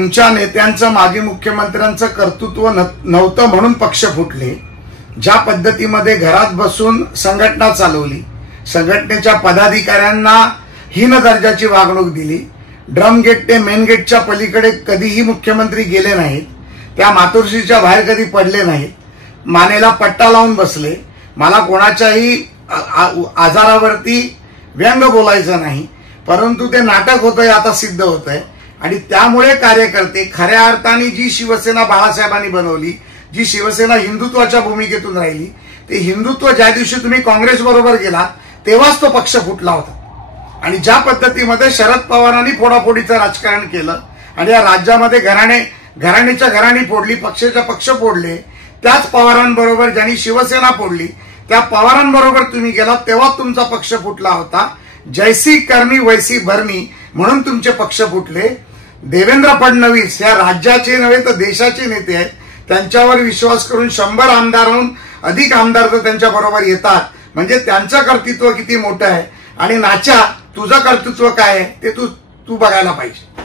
तुमच्या नेत्यांचं माजी मुख्यमंत्र्यांचं कर्तृत्व नव्हतं म्हणून पक्ष फुटले। ज्या पद्धतीमध्ये घरात बसून संघटना चालवली, संघटनेच्या पदाधिकाऱ्यांना हीन दर्जाची वागणूक दिली, ड्रम गेट ते मेन गेटच्या पलीकडे कधीही मुख्यमंत्री गेले नाहीत, त्या मातोश्रीच्या बाहेर कधी पडले नाहीत, मानेला पट्टा लावून बसले। मला कोणाच्याही आजारावरती व्यंग बोलायचं नाही, परंतु ते नाटक होतंय आता सिद्ध होतंय। आणि त्यामुळे कार्यकर्ते खऱ्या अर्थाने जी शिवसेना बाळासाहेबांनी बनवली, जी शिवसेना हिंदुत्वाच्या भूमिकेतून राहिली, ते हिंदुत्व ज्या दिवशी तुम्ही काँग्रेस बरोबर गेला तेव्हाच तो पक्ष फुटला होता। आणि ज्या पद्धतीमध्ये शरद पवारांनी फोडाफोडीचं राजकारण केलं आणि या राज्यामध्ये घराण्याच्या घराणी फोडली, पक्षाच्या पक्ष फोडले, त्याच पवारांबरोबर ज्यांनी शिवसेना फोडली त्या पवारांबरोबर तुम्ही गेला तेव्हा तुमचा पक्ष फुटला होता। जैसी करणी वैसी भरणी म्हणून तुमचे पक्ष फुटले। देवेंद्र फडणवीस या राज्याचे नव्हे तर देशाचे नेते आहेत, त्यांच्यावर विश्वास करून 100 आमदारांहून अधिक आमदार जर त्यांच्या बरोबर येतात म्हणजे त्यांचं कर्तृत्व किती मोठं आहे। आणि नाच्या तुझं कर्तृत्व काय आहे ते तू बघायला पाहिजे।